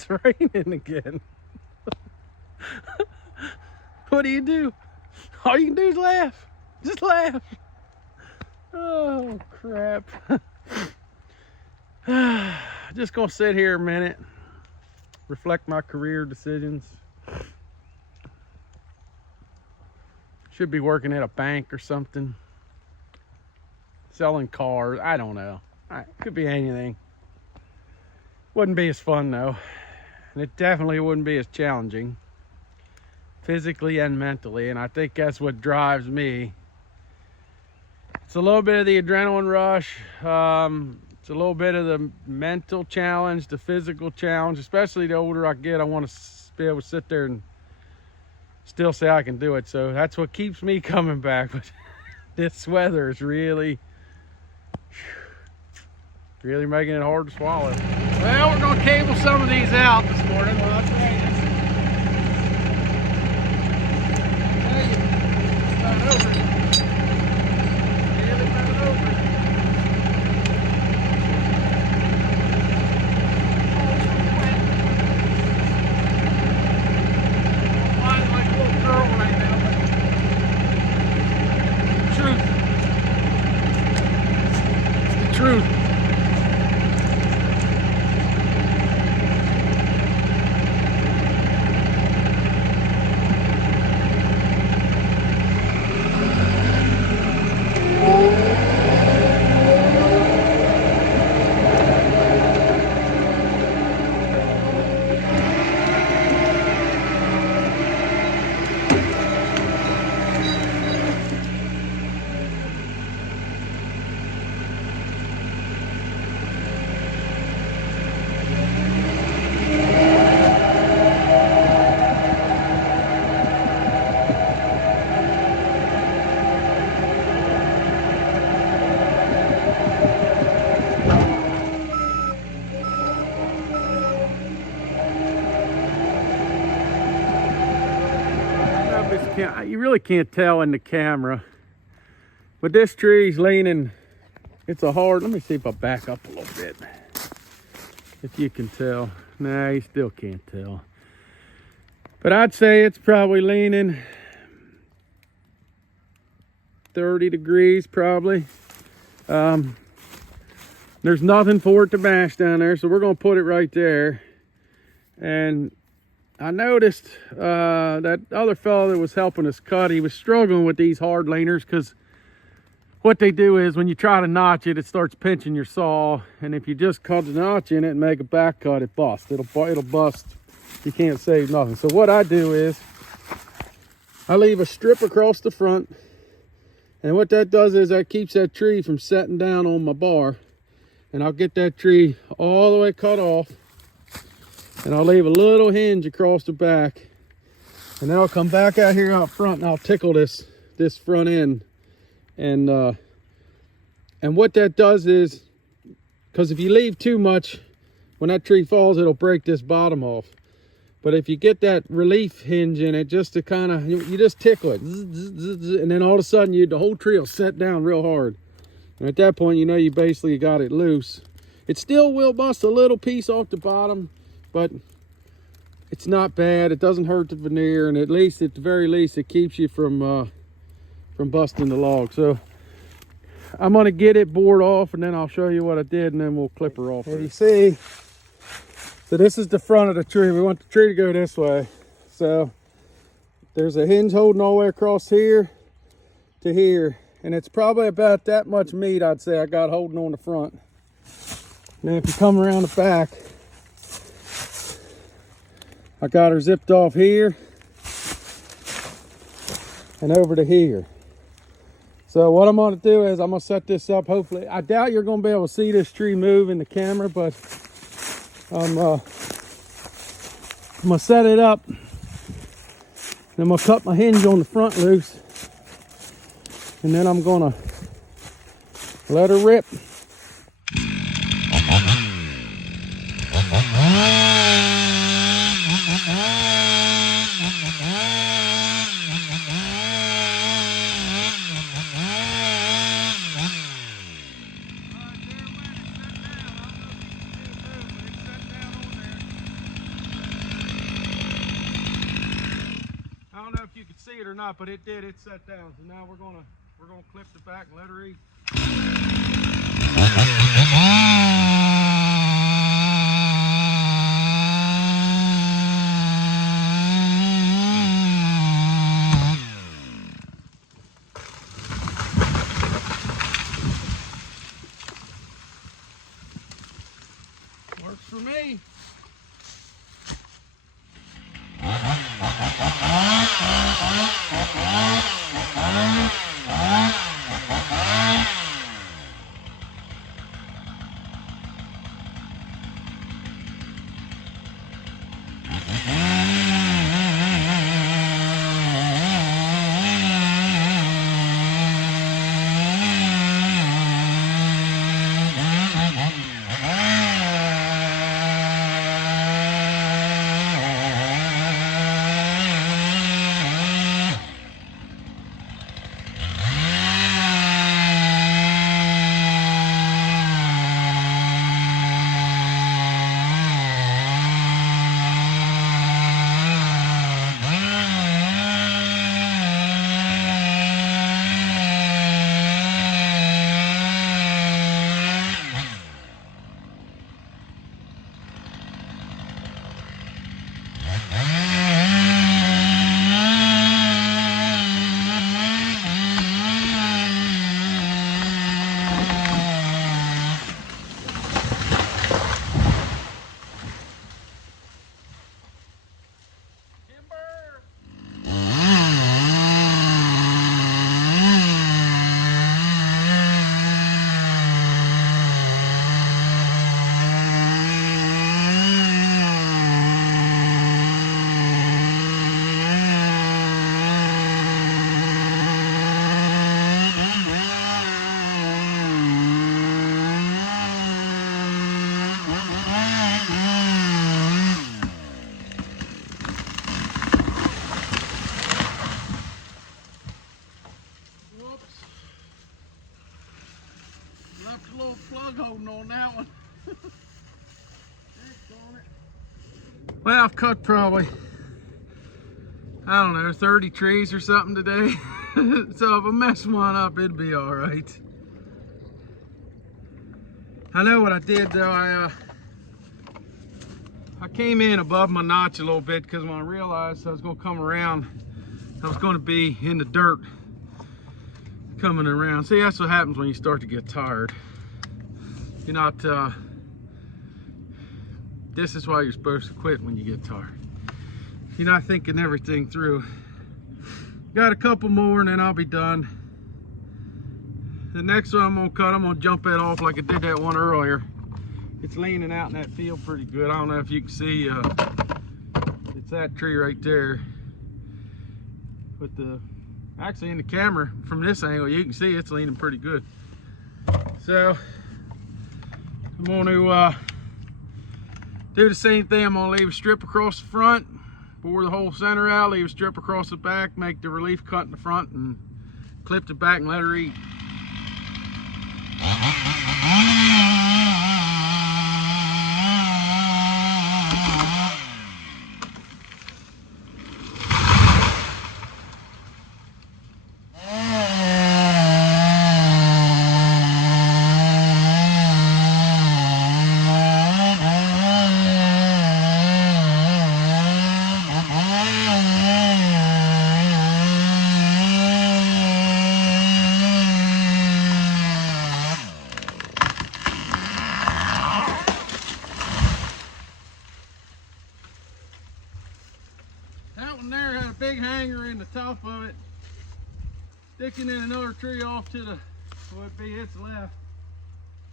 It's raining again. What do? All you can do is laugh. Just laugh. Oh, crap. Just gonna sit here a minute, reflect my career decisions. Should be working at a bank or something. Selling cars, I don't know. It could be anything. Wouldn't be as fun though. And it definitely wouldn't be as challenging, physically and mentally. And I think that's what drives me. It's a little bit of the adrenaline rush. It's a little bit of the mental challenge, the physical challenge. Especially the older I get, I want to be able to sit there and still say I can do it. So that's what keeps me coming back. But this weather is really making it hard to swallow. Well, we're gonna cable some of these out this morning while it's raining. Truth. You really can't tell in the camera, but this tree's leaning. It's a hard, let me see if I back up a little bit, if you can tell. Nah, you still can't tell, but I'd say it's probably leaning 30 degrees probably. There's nothing for it to bash down there, so we're gonna put it right there. And I noticed that other fellow that was helping us cut, he was struggling with these hard leaners, because what they do is when you try to notch it, it starts pinching your saw, and if you just cut the notch in it and make a back cut, it busts. It'll bust. You can't save nothing. So what I do is I leave a strip across the front, and what that does is that keeps that tree from setting down on my bar, and I'll get that tree all the way cut off. And I'll leave a little hinge across the back, and then I'll come back out here out front and I'll tickle this front end. And what that does is, because if you leave too much, when that tree falls, it'll break this bottom off. But if you get that relief hinge in it, just to kind of, you just tickle it, and then all of a sudden the whole tree will set down real hard. And at that point, you know you basically got it loose. It still will bust a little piece off the bottom, but it's not bad. It doesn't hurt the veneer, and at the very least, it keeps you from busting the log. So I'm gonna get it bored off, and then I'll show you what I did, and then we'll clip her off. There you see. So this is the front of the tree. We want the tree to go this way. So there's a hinge holding all the way across here to here, and it's probably about that much meat, I'd say, I got holding on the front. Now if you come around the back, I got her zipped off here and over to here. So what I'm going to do is I'm going to set this up. Hopefully, I doubt you're going to be able to see this tree move in the camera, but I'm going to set it up. And I'm going to cut my hinge on the front loose, and then I'm going to let her rip. you could see it or not, but it did. It set down. So now we're gonna clip the back and let her eat. Works for me. Left a little plug holding on that one. Well, I've cut probably, I don't know, 30 trees or something today. So if I mess one up, it'd be all right. I know what I did though. I came in above my notch a little bit because when I realized I was going to come around, I was going to be in the dirt coming around. See, that's what happens when you start to get tired. You're not, this is why you're supposed to quit when you get tired. You're not thinking everything through. Got a couple more and then I'll be done. The next one I'm gonna cut, I'm gonna jump it off like I did that one earlier. It's leaning out in that field pretty good. I don't know if you can see, it's that tree right there. But actually in the camera, from this angle, you can see it's leaning pretty good. So, I'm gonna do the same thing. I'm gonna leave a strip across the front, bore the whole center out, leave a strip across the back, make the relief cut in the front, and clip the back and let her eat. That one there had a big hanger in the top of it, sticking in another tree off to the, would be its left.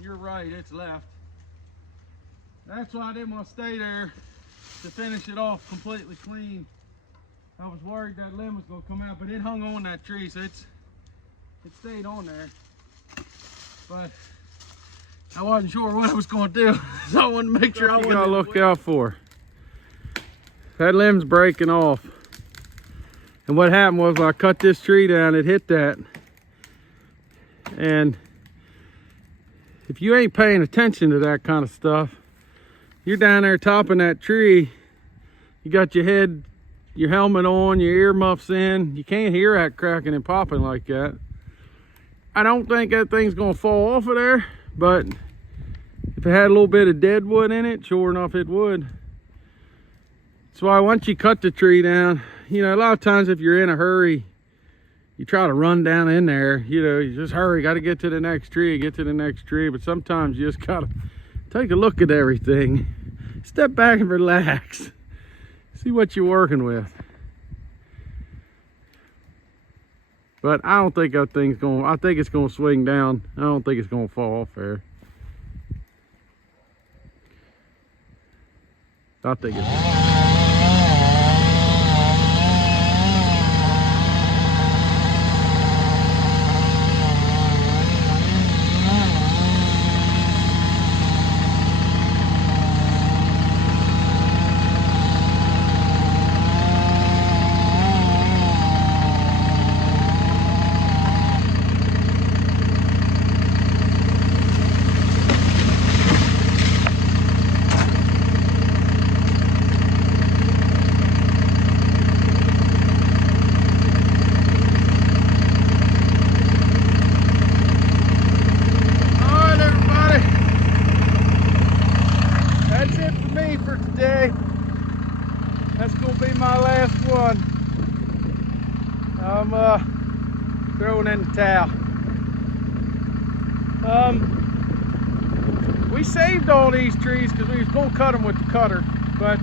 You're right, it's left. That's why I didn't want to stay there to finish it off completely clean. I was worried that limb was going to come out, but it hung on that tree, so it stayed on there. But I wasn't sure what I was going to do, so I wanted to make sure I wasn't. You gotta look out for. That limb's breaking off. And what happened was when I cut this tree down, it hit that. And if you ain't paying attention to that kind of stuff, you're down there topping that tree, you got your head your helmet on, your earmuffs in. You can't hear that cracking and popping like that. I don't think that thing's gonna fall off of there, but if it had a little bit of dead wood in it, sure enough it would. That's why once you cut the tree down, you know, a lot of times if you're in a hurry, you try to run down in there, you know, you just hurry, got to get to the next tree, but sometimes you just gotta take a look at everything, step back and relax, see what you're working with. But I don't think that thing's going, I think it's going to swing down. I don't think it's going to fall off there. I think it's... for today. That's gonna be my last one. I'm throwing in the towel. We saved all these trees because we was gonna cut them with the cutter, but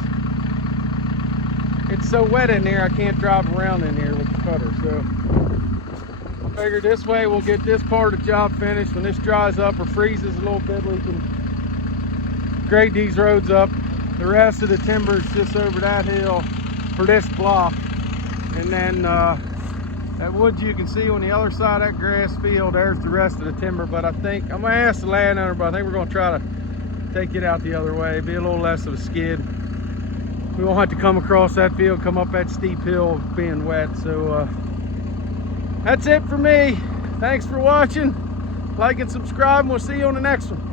it's so wet in there I can't drive around in here with the cutter. So I figured this way we'll get this part of the job finished. When this dries up or freezes a little bit, we can grade these roads up. The rest of the timber is just over that hill for this block. And then that woods you can see on the other side of that grass field, there's the rest of the timber. But I think, I'm gonna ask the landowner, but I think we're gonna try to take it out the other way, be a little less of a skid. We won't have to come across that field, come up that steep hill being wet. So that's it for me. Thanks for watching. Like and subscribe, and we'll see you on the next one.